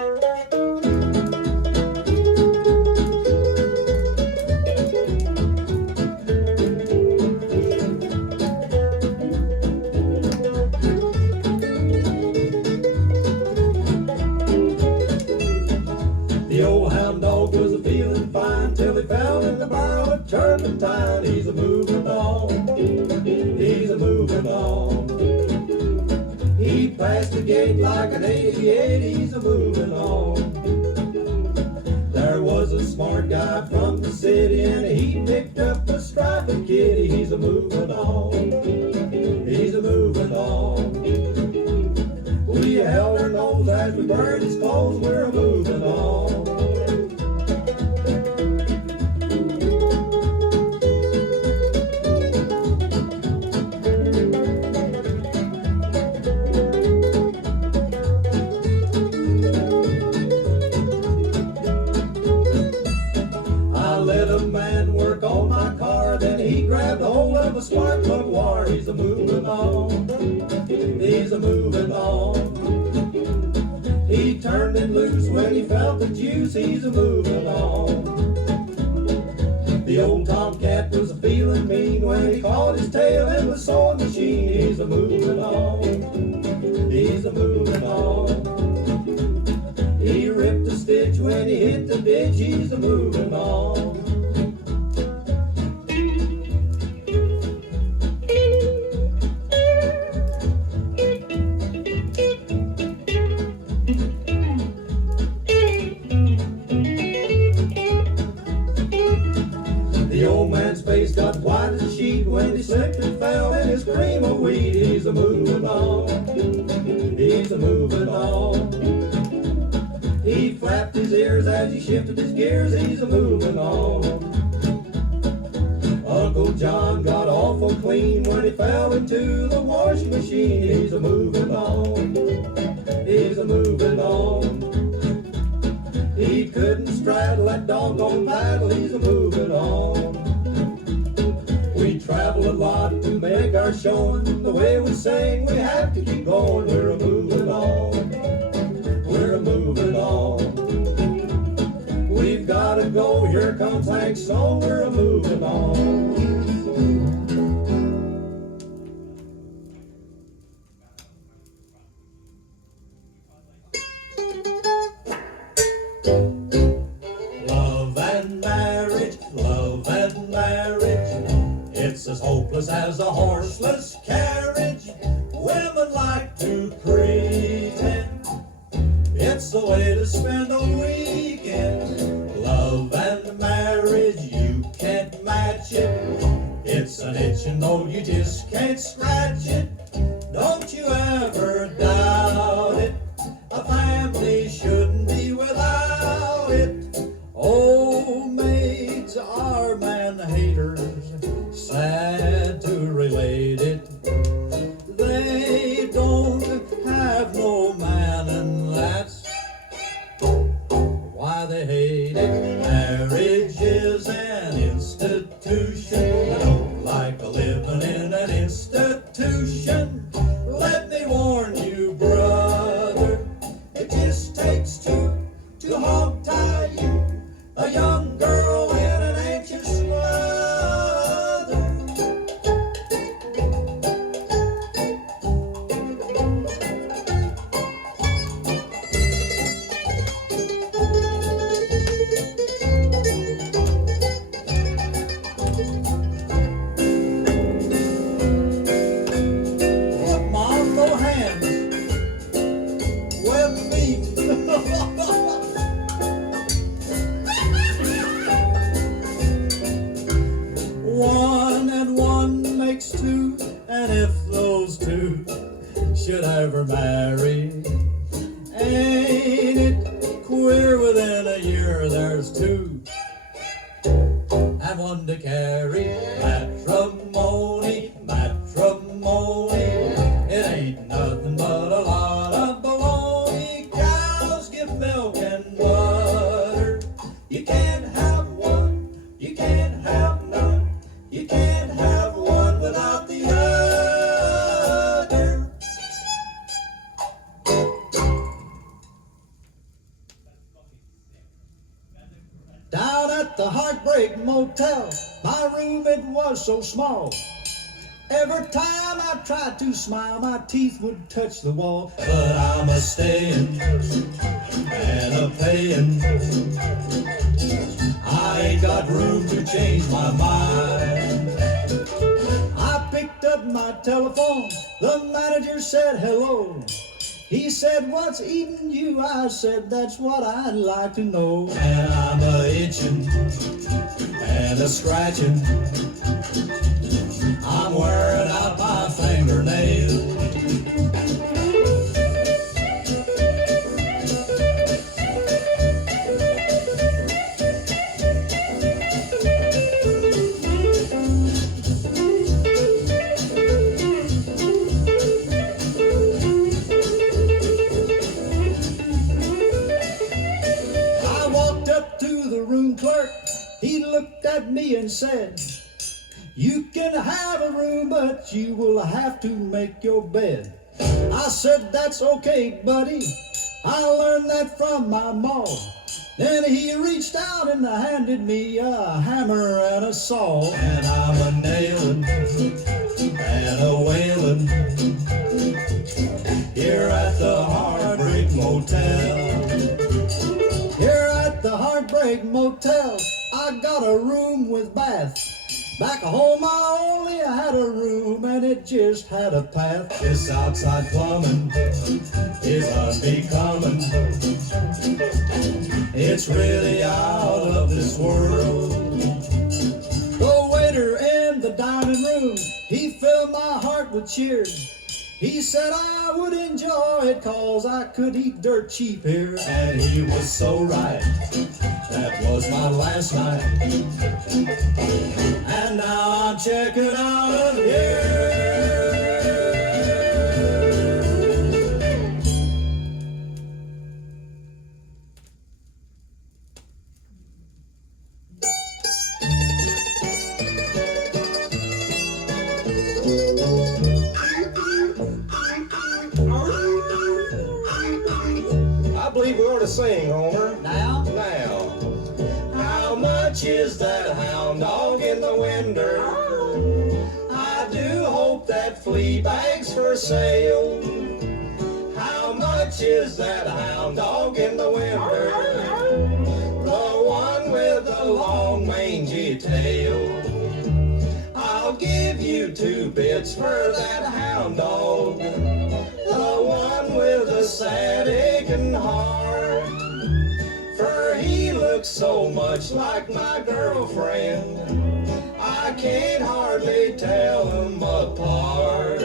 The old hound dog was a feeling fine till he found in the barrel a turpentine. He's a moving on, he's a moving on. He passed the gate like an 88, he's a moving on. There was a smart guy from the city and he picked up a striped kitty. He's a moving on, he's a moving on. We held our nose as we burned his clothes, we're a moving on. He grabbed hold of a spark plug wire. He's a moving on, he's a moving on. He turned it loose when he felt the juice. He's a moving on. The old tomcat was a feeling mean when he caught his tail in the sewing machine. He's a moving on, he's a moving on. He ripped a stitch when he hit the ditch. He's a moving on. Face got white as a sheet when he slipped and fell in his cream of wheat. He's a moving on, he's a moving on. He flapped his ears as he shifted his gears. He's a moving on. Uncle John got awful clean when he fell into the washing machine. He's a moving on, he's a moving on. He couldn't straddle that doggone paddle. He's a moving on. We travel a lot to make our showing. The way we sing, we have to keep going. We're a moving on, we're a moving on. We've gotta go, here comes Hank's song. We're a moving on. Love and marriage, love and marriage. It's as hopeless as a horseless carriage. Women like to pretend it's the way to spend a weekend. Love and marriage, you can't match it. It's an itch you know you just can't scratch it. Don't you ever doubt it. A family shouldn't be without it. Old maids are man haters, sad to relate it. They don't have no man, and that's why they hate it. Marriage is an institution. I don't like living in an institution. Let me warn you, brother, it just takes two to hog tie you. A young girl in an anxious mother. Put mambo hands with feet. One and one makes two, and if those two should ever marry, ain't it queer within a year there's two and one to carry? Matrimony, matrimony, it ain't nothing but a lot of baloney. at the Heartbreak Motel. My room, it was so small. Every time I tried to smile, my teeth would touch the wall. But I'm a staying and a paying. I ain't got room to change my mind. I picked up my telephone. The manager said hello. He said, what's eating you? I said, that's what I'd like to know. And I'm a itching and a scratching. I'm wearing out my fingernails. I walked up to the room clerk. He looked at me and said, you can have a room, but you will have to make your bed. I said, that's okay, buddy. I learned that from my ma. Then he reached out and handed me a hammer and a saw. And I'm a nailing and a wailing here at the Heartbreak Motel. Here at the Heartbreak Motel, I got a room with bath. Back home I only had a room and it just had a path. This outside plumbing is unbecoming. It's really out of this world. The waiter in the dining room, he filled my heart with cheer. He said I would enjoy it cause I could eat dirt cheap here. And he was so right. That was my last night. And now I'm checking out of here. I believe we ought to sing, Homer. Now? Now. How much is that hound dog in the window? I do hope that flea bag's for sale. How much is that hound dog in the window? The one with the long mangy tail. I'll give you 2 bits for that hound dog. The one with the sad aching heart. For he looks so much like my girlfriend, I can't hardly tell them apart.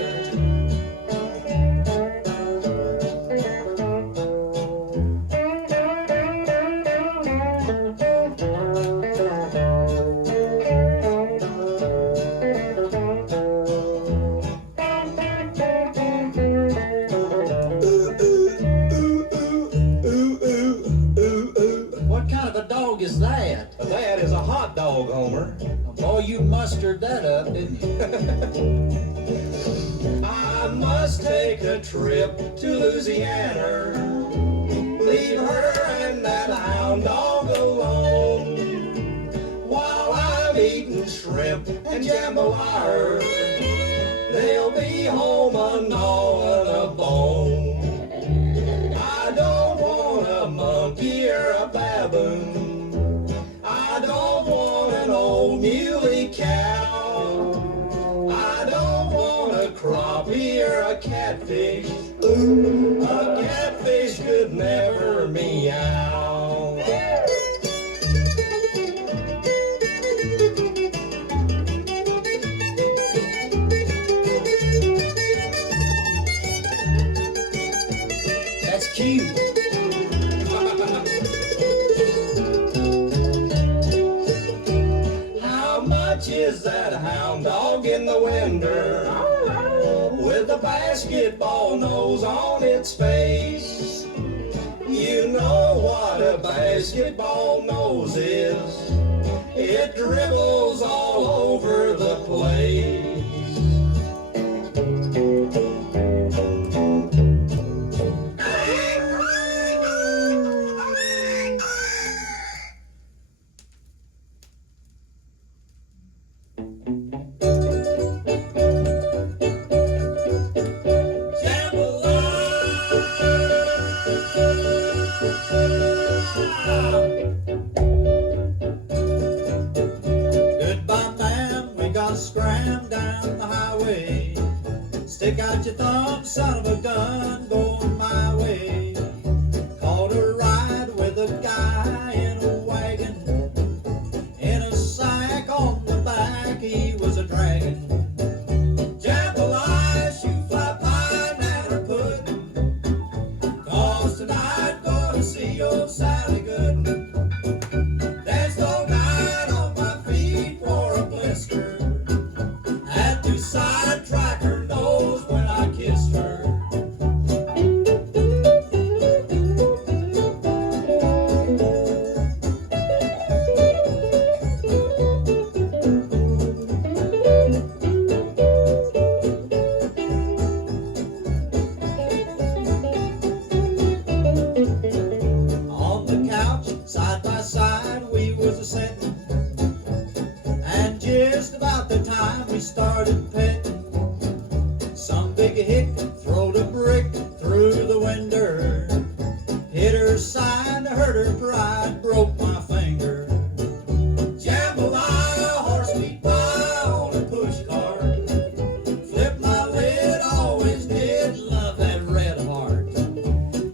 Is that? That is a hot dog, Homer. Boy, you mustered that up, didn't you? I must take a trip to Louisiana. Leave her and that hound dog alone. While I'm eating shrimp and jambalaya, they'll be home a-gnawing a bone. I don't want a monkey or a baboon. I don't want an old muley cow. I don't want a crappie or a catfish. A catfish could never meow. That's cute. Is that hound dog in the window with a basketball nose on its face? You know what a basketball nose is. It dribbles all over the place. see old Sally Good. Danced all night on my feet for a blister. Had to sidetrack her nose when I kissed her. On the couch, side by side, we was a-settin'. And just about the time we started petting, some big hick throwed a brick through the window. Hit her side, hurt her pride, broke my finger. Jambalaya, horse meat pie on a push cart. Flip my lid, always did love that red heart.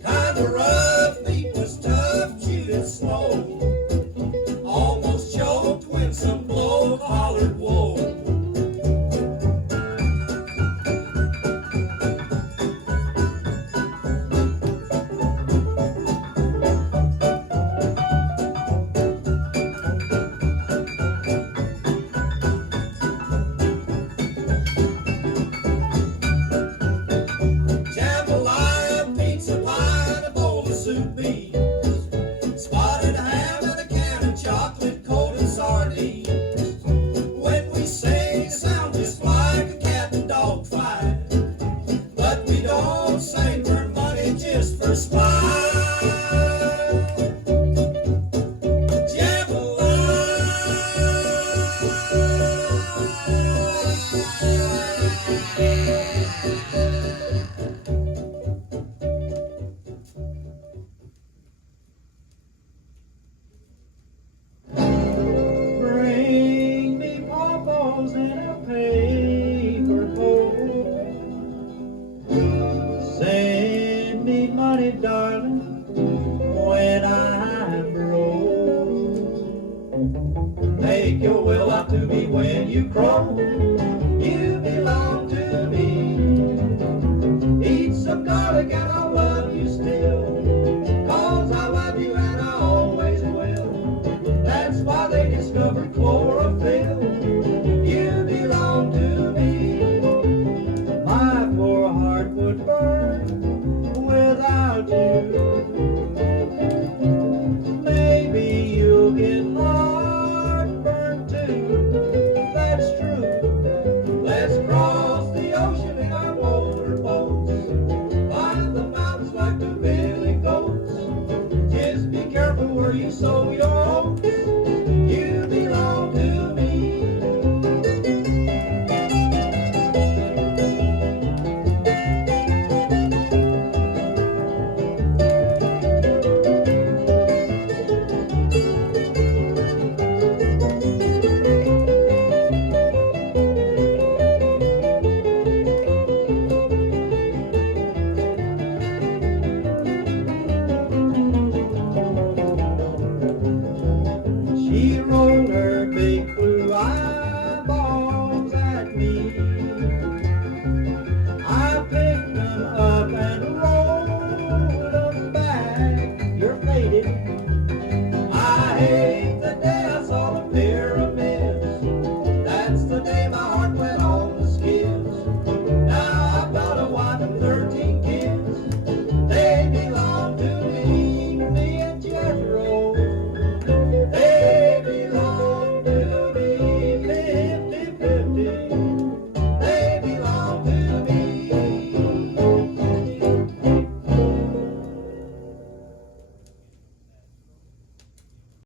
Kinda rough, meat was tough, chewed it slow. Almost choked when some bloke hollered whoa. Jambalaya, pizza pie, and a bowl of soup beans. Spotted ham and a can of chocolate coated sardines. When we sing, it sounds just like a cat and dog fight. But we don't sing for money, just for spite. Bring me pawpaws in a paper bowl. Send me money, darling, when I'm broke. Make your will up to me when you croak. You belong to me. Eat some garlic and I'll love you still. 'Cause I love you and I always will. That's why they discovered chlorophyll. You belong to me. My poor heart would burn without you. Maybe you'll get heartburn too. That's true. Let's cross the ocean in our motorboats. Find the mountains like the billy goats. Just be careful where you sow your oats.